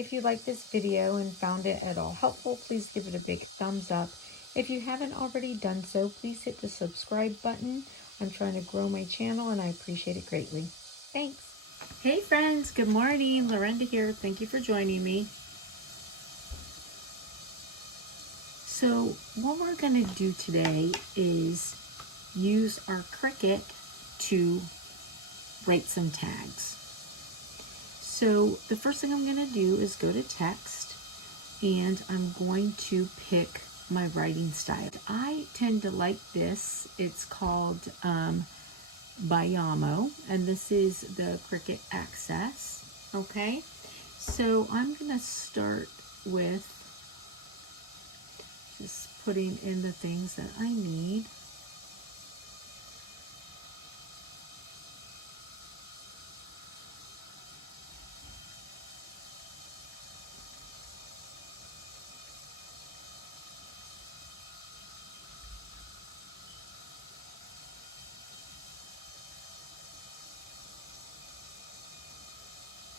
If you liked this video and found it at all helpful, please give it a big thumbs up. If you haven't already done so, please hit the subscribe button. I'm trying to grow my channel and I appreciate it greatly. Thanks. Hey friends, good morning. Lorinda here. Thank you for joining me. So what we're going to do today is use our Cricut to write some tags. So the first thing I'm going to do is go to text and I'm going to pick my writing style. I tend to like this. It's called Bayamo, and this is the Cricut Access. Okay, so I'm going to start with just putting in the things that I need.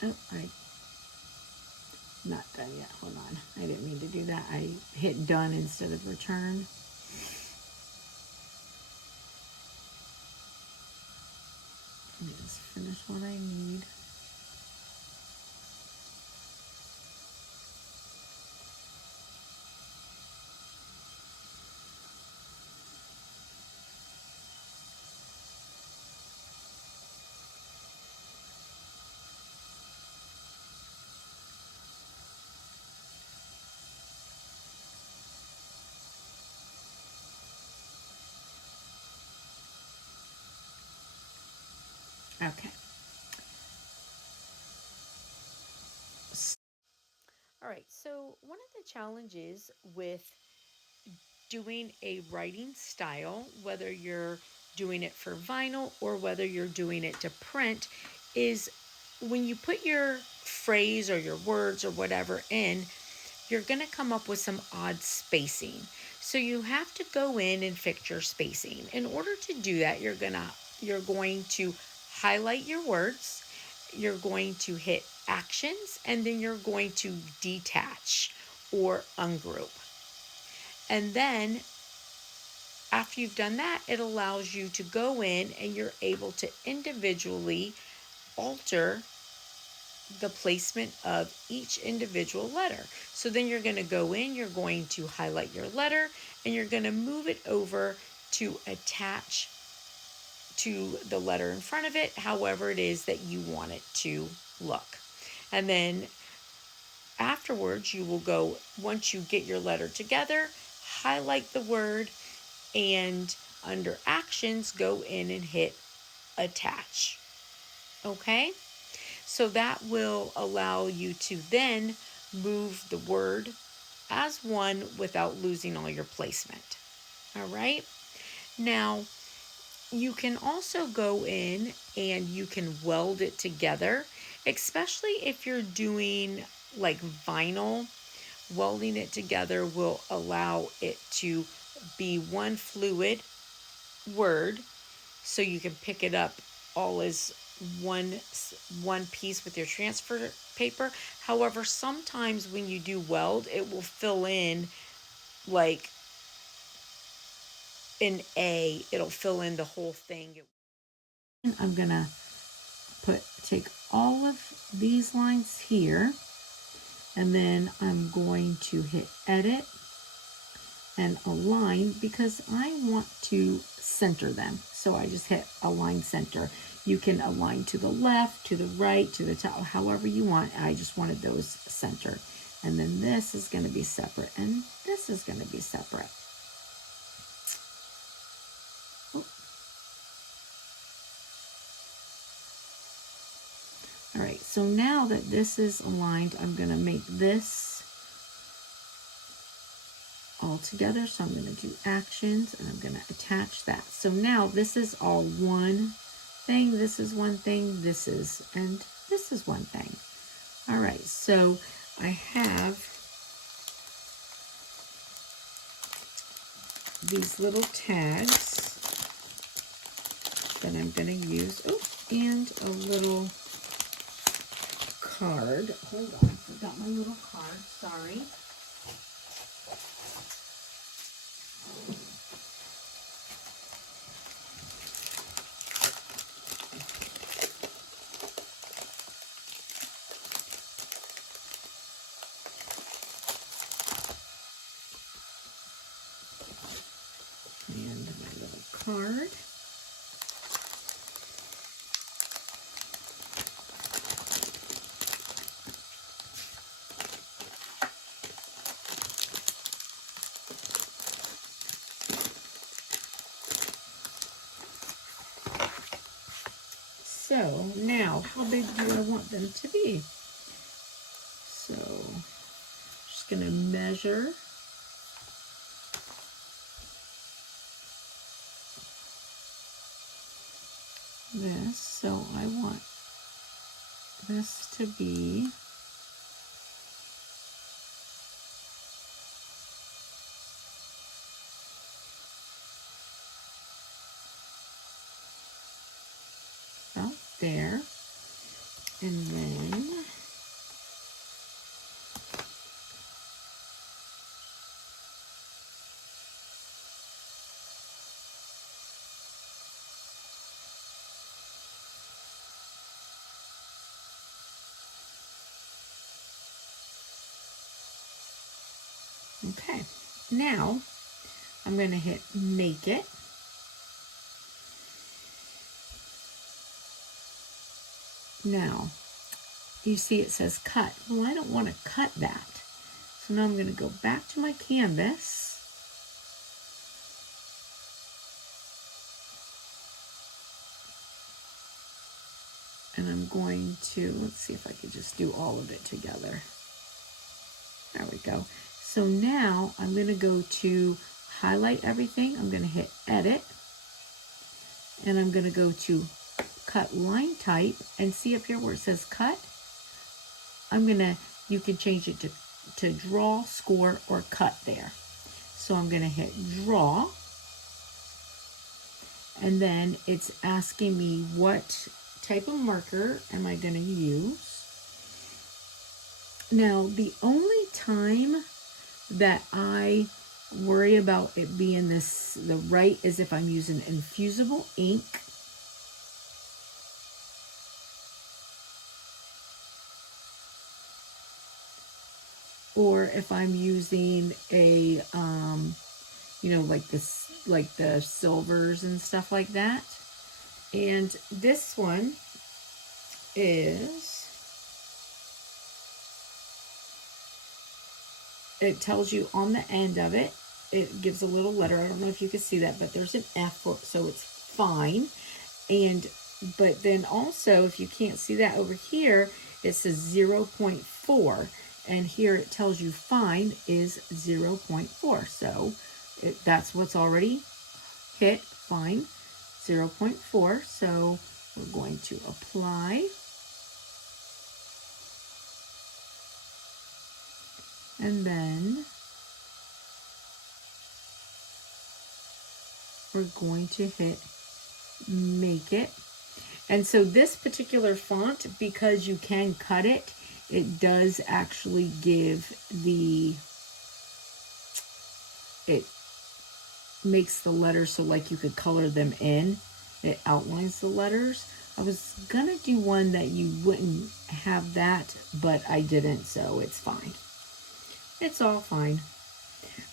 Oh, I'm not done yet. Hold on. I didn't mean to do that. I hit done instead of return. Let me just finish what I need. Okay. All right, so one of the challenges with doing a writing style, whether you're doing it for vinyl or whether you're doing it to print, is when you put your phrase or your words or whatever in, you're going to come up with some odd spacing. So you have to go in and fix your spacing. In order to do that, you're going to highlight your words, you're going to hit actions, and then you're going to detach or ungroup. And then after you've done that, it allows you to go in and you're able to individually alter the placement of each individual letter. So then you're going to go in, you're going to highlight your letter, and you're going to move it over to attach to the letter in front of it, however it is that you want it to look. And then afterwards, you will go, once you get your letter together, highlight the word, and under actions, go in and hit attach. Okay? So that will allow you to then move the word as one without losing all your placement. All right. Now, you can also go in and you can weld it together, especially if you're doing like vinyl. Welding it together will allow it to be one fluid word, so you can pick it up all as one piece with your transfer paper. However, sometimes when you do weld, it will fill in like an A. It'll fill in the whole thing. I'm gonna take all of these lines here, and then I'm going to hit edit and align because I want to center them. So I just hit align center. You can align to the left, to the right, to the top, however you want. I just wanted those centered. And then this is going to be separate, and this is going to be separate. Oh. All right, so now that this is aligned, I'm going to make this all together. So I'm going to do actions and I'm going to attach that. So now this is all one thing. This is one thing. This is, and this is one thing. All right. So I have these little tags that I'm going to use. Oh, and a little card. Hold on, I forgot my little card, sorry. And my little card. So now, how big do I want them to be? So, just going to measure. This, so I want this to be about there, and then okay, now I'm going to hit make it. Now, you see it says cut. Well, I don't want to cut that. So now I'm going to go back to my canvas. And I'm going to, let's see if I could just do all of it together. There we go. So now I'm going to go to highlight everything. I'm going to hit edit. And I'm going to go to cut line type and see up here where it says cut. You can change it to draw, score, or cut there. So I'm going to hit draw. And then it's asking me what type of marker am I going to use. Now, the only time that I worry about it being the right is if I'm using infusible ink. Or if I'm using a, like the silvers and stuff like that. And this one it tells you on the end of it, it gives a little letter. I don't know if you can see that, but there's an F, so it's fine. But then also, if you can't see that over here, it says 0.4. And here it tells you fine is 0.4. So that's what's already hit, fine, 0.4. So we're going to apply. And then we're going to hit make it. And so this particular font, because you can cut it, it does actually give it makes the letters so like you could color them in. It outlines the letters. I was gonna do one that you wouldn't have that, but I didn't, so it's fine. It's all fine.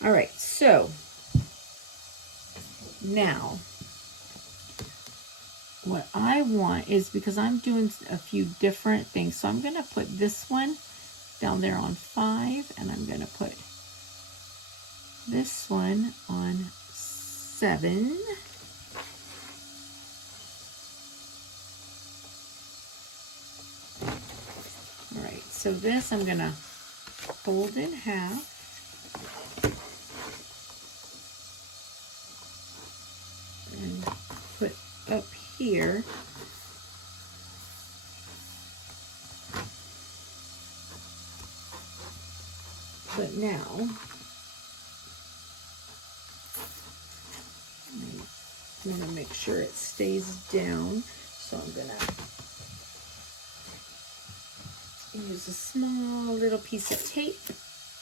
All right, so now what I want is, because I'm doing a few different things, so I'm going to put this one down there on 5, and I'm going to put this one on 7. All right, so this I'm going to fold in half. And put up here. But now, I'm going to make sure it stays down. So I'm going to Use a small little piece of tape,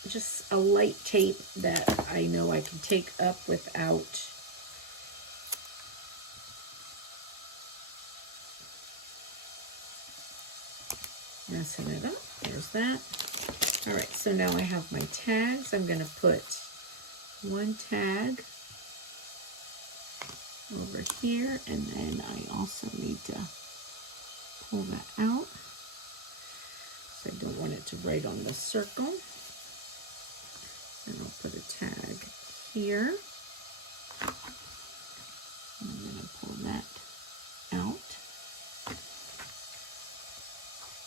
just a light tape that I know I can take up without messing it up. There's that. All right, so now I have my tags. I'm going to put one tag over here, and then I also need to pull that out. So I don't want it to write on the circle. And I'll put a tag here. And I'm going to pull that out.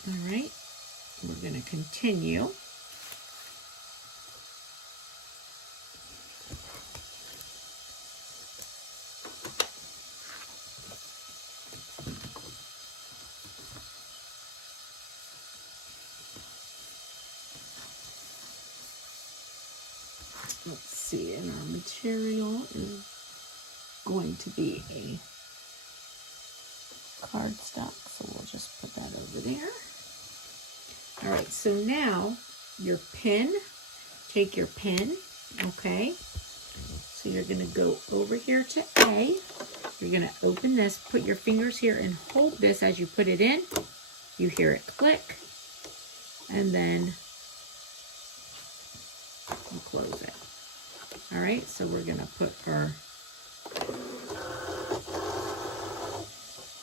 All right, we're going to continue. Let's see, and our material is going to be a cardstock, so we'll just put that over there. All right, so now your pen, take your pen, okay? So you're gonna go over here to A. You're gonna open this, put your fingers here and hold this as you put it in. You hear it click, and then we'll close it. All right, so we're gonna put our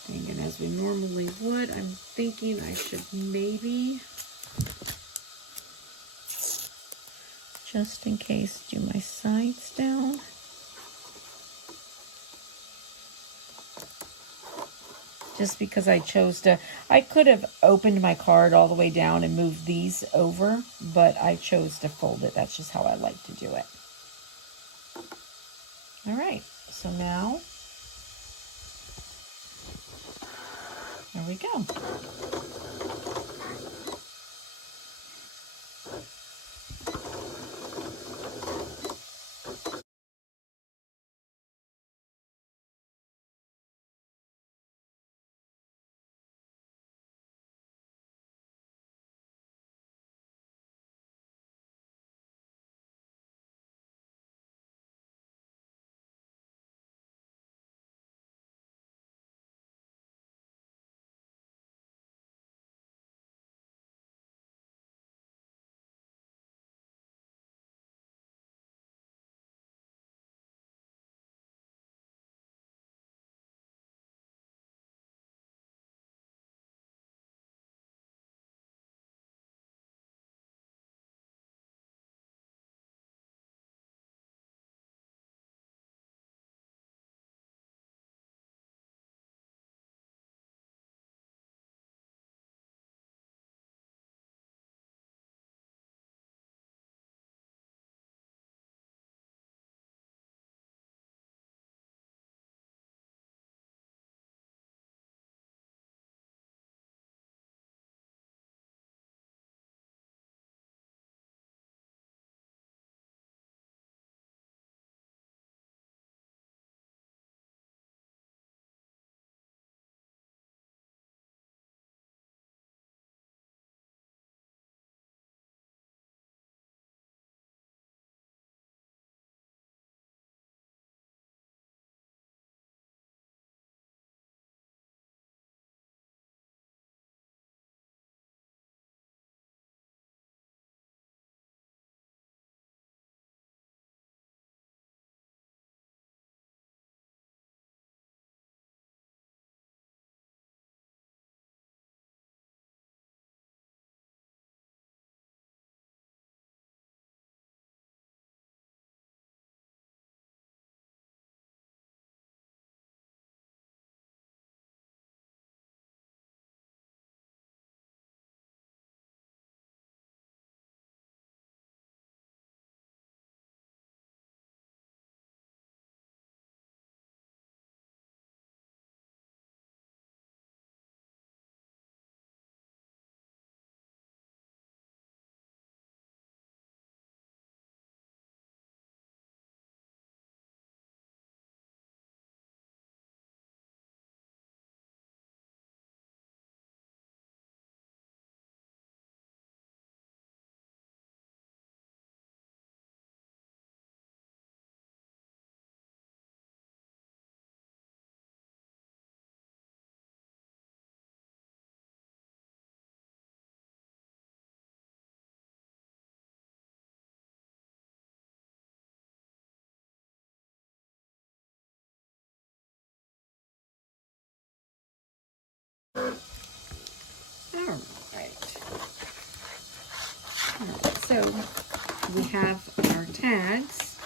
thing in as we normally would. I'm thinking I should maybe, just in case, do my sides down. Just because I chose to, I could have opened my card all the way down and moved these over, but I chose to fold it. That's just how I like to do it. All right, so now, there we go. So we have our tags.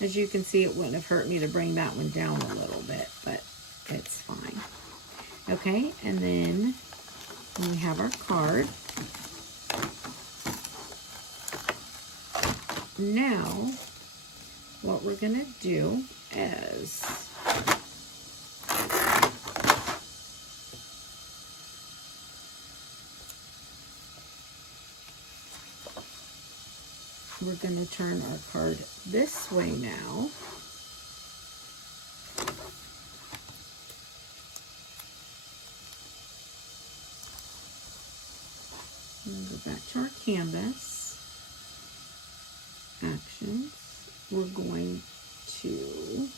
As you can see, it wouldn't have hurt me to bring that one down a little bit, but it's fine. Okay, and then we have our card. Now, what we're going to do is we're going to turn our card this way now. And go back to our canvas. Actions. We're going to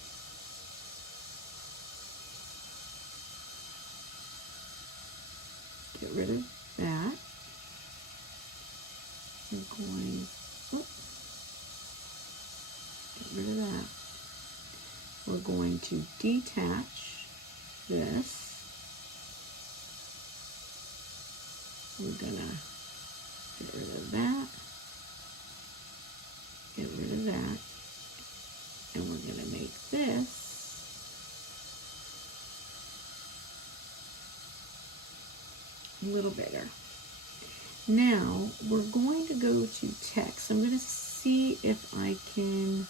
get rid of that. We're going, get rid of that. We're going to detach this. We're gonna get rid of that. Get rid of that. And we're gonna make this a little bigger. Now we're going to go to text. I'm going to see if I can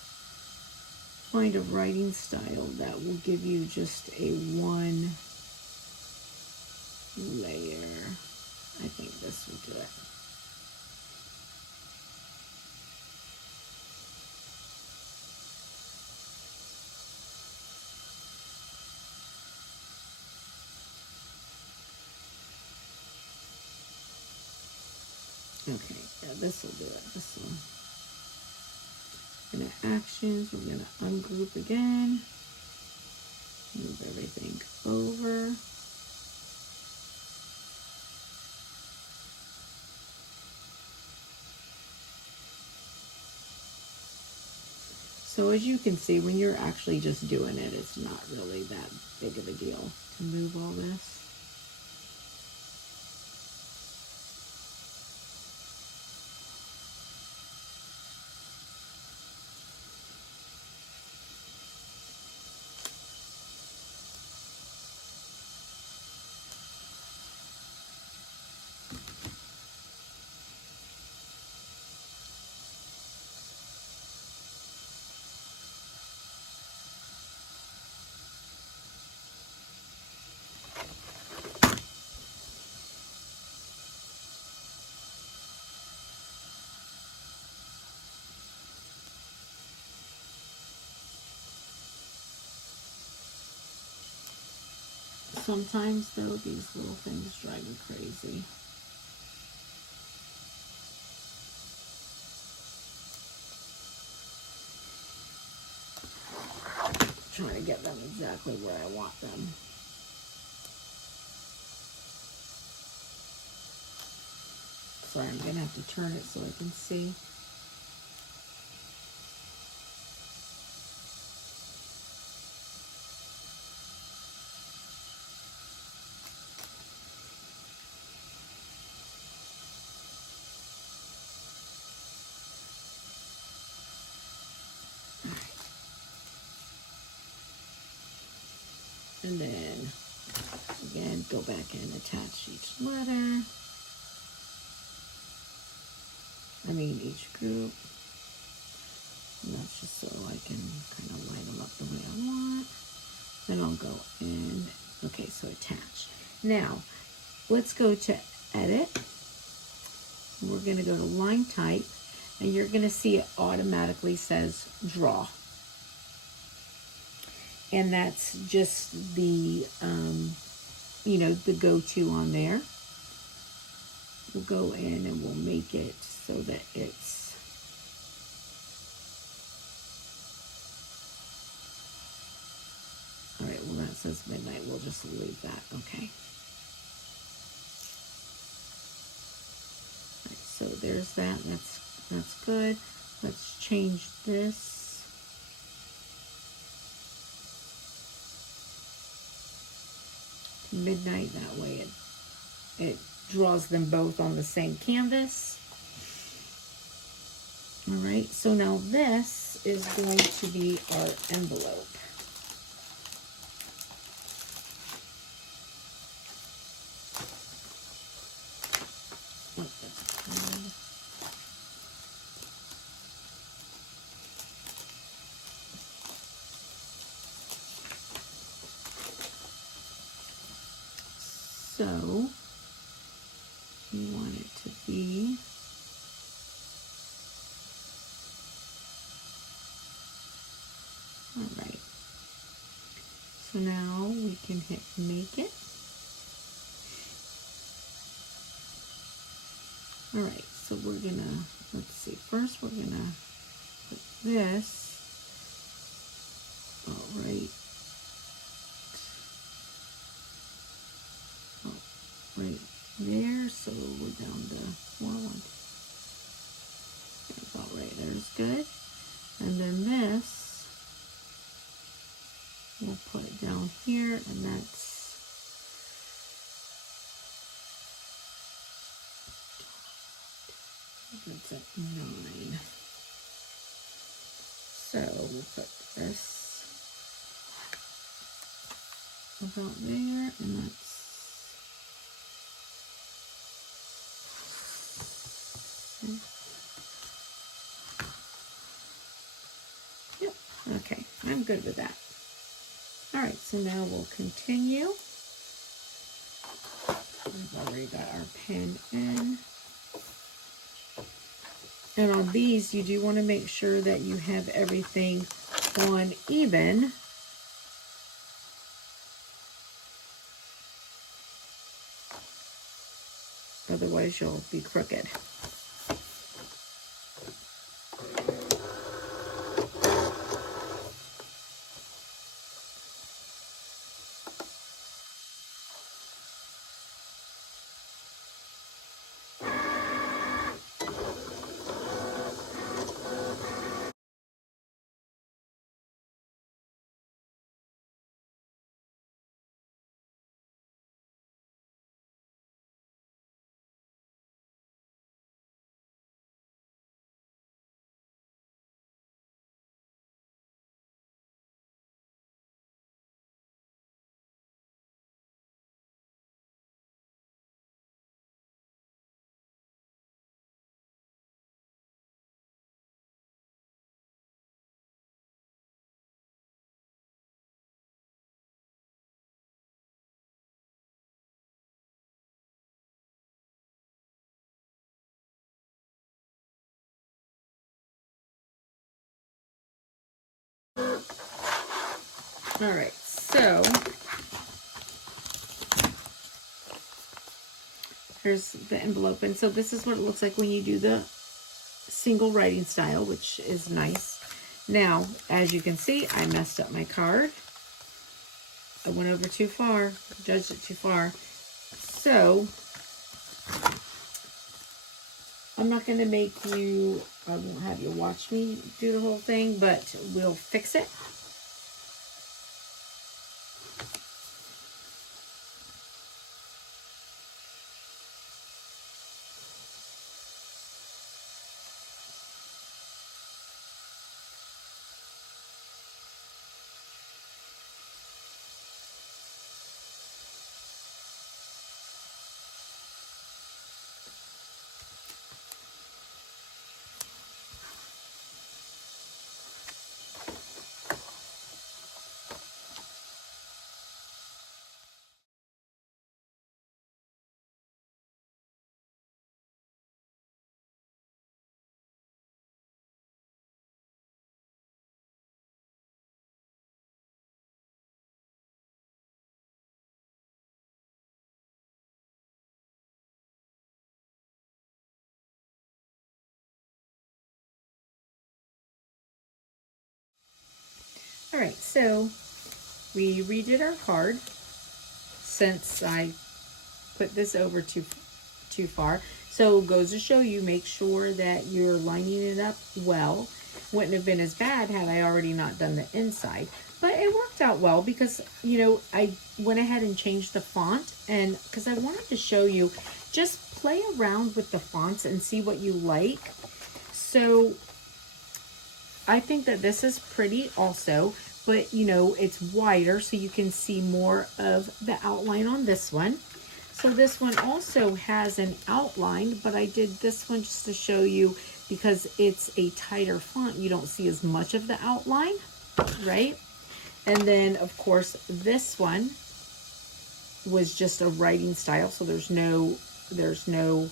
find a writing style that will give you just a one layer. I think this will do it. Okay, yeah, this will do it. This one. And the actions, we're going to ungroup again. Move everything over. So as you can see, when you're actually just doing it, it's not really that big of a deal to move all this. Sometimes, though, these little things drive me crazy. Trying to get them exactly where I want them. Sorry, I'm going to have to turn it so I can see. And then, again, go back and attach each letter. Each group. And that's just so I can kind of line them up the way I want. Then I'll go in. Okay, so attach. Now, let's go to edit. We're going to go to line type. And you're going to see it automatically says draw. And that's just the, the go-to on there. We'll go in and we'll make it so that it's all right. Well, that says midnight. We'll just leave that. Okay. All right, so there's that. That's good. Let's change this. Midnight, that way it draws them both on the same canvas. All right, so now this is going to be our envelope. So you want it to be all right. So now we can hit make it. All right, so we're gonna, let's see, first we're gonna put this right there, so we're down to one. About right there's good. And then this, we'll put it down here, and that's at 9. So we'll put this about there, and that's yep, okay, I'm good with that. All right, so now we'll continue. We've already got our pen in. And on these, you do want to make sure that you have everything on even. Otherwise, you'll be crooked. All right, so here's the envelope. And so this is what it looks like when you do the single writing style, which is nice. Now, as you can see, I messed up my card. I went over too far, judged it too far. So, I'm not going to make you, I won't have you watch me do the whole thing, but we'll fix it. All right, so we redid our card since I put this over too far. So it goes to show you, make sure that you're lining it up well. Wouldn't have been as bad had I already not done the inside. But it worked out well because, you know, I went ahead and changed the font, and because I wanted to show you, just play around with the fonts and see what you like. So I think that this is pretty also, but you know, it's wider so you can see more of the outline on this one. So this one also has an outline, but I did this one just to show you because it's a tighter font. You don't see as much of the outline, right? And then of course this one was just a writing style, so there's no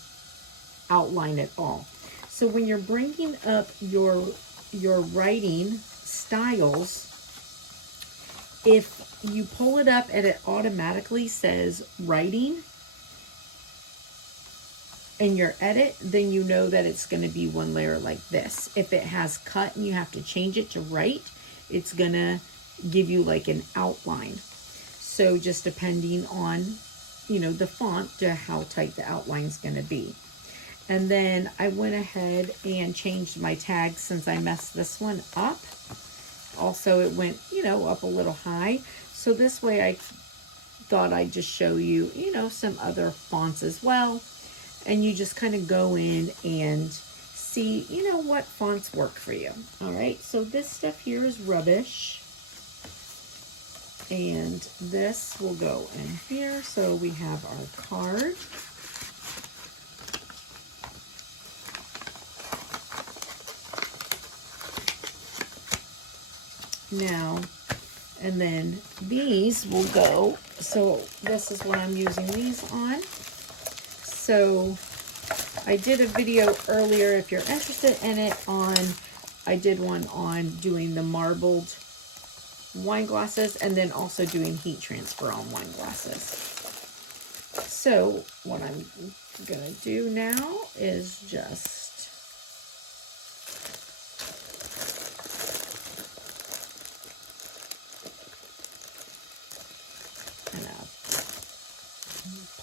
outline at all. So when you're bringing up your writing styles, if you pull it up and it automatically says writing in your edit, then you know that it's going to be one layer like this. If it has cut and you have to change it to write, it's going to give you like an outline. So just depending on, you know, the font to how tight the outline is going to be. And then I went ahead and changed my tags since I messed this one up. Also, it went, you know, up a little high. So this way I thought I'd just show you, you know, some other fonts as well. And you just kind of go in and see, you know, what fonts work for you. All right, so this stuff here is rubbish. And this will go in here. So we have our card. Now, and then these will go, so this is what I'm using these on. So I did a video earlier, if you're interested in it, I did one on doing the marbled wine glasses and then also doing heat transfer on wine glasses. So what I'm gonna do now is just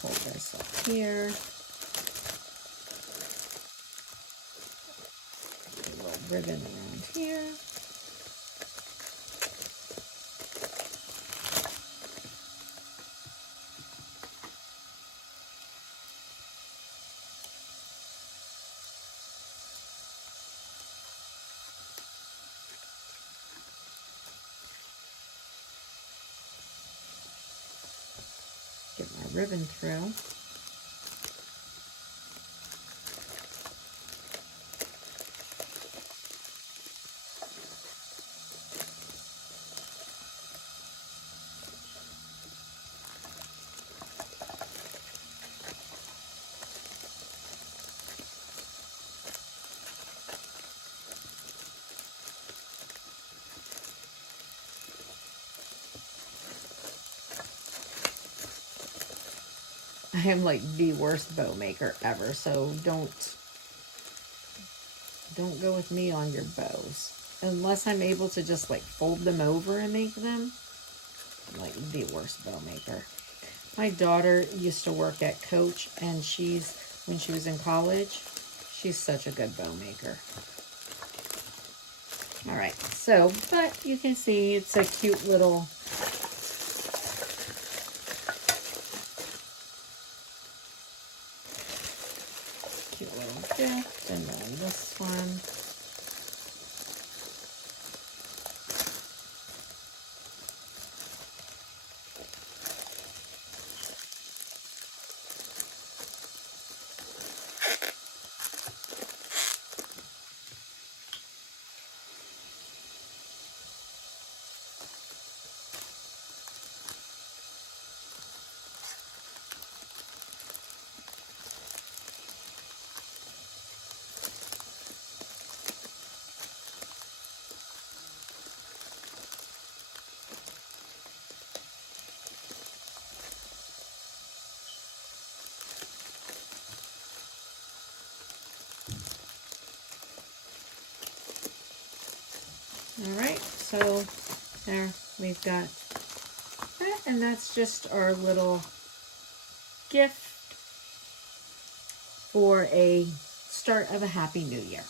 pull this up here. A little ribbon around here. Get my ribbon through. I am like the worst bow maker ever, so don't go with me on your bows. Unless I'm able to just like fold them over and make them. I'm like the worst bow maker. My daughter used to work at Coach, and when she was in college, she's such a good bow maker. All right, so, but you can see it's a cute little gift, and then this one. All right, so there we've got that, and that's just our little gift for a start of a happy new year.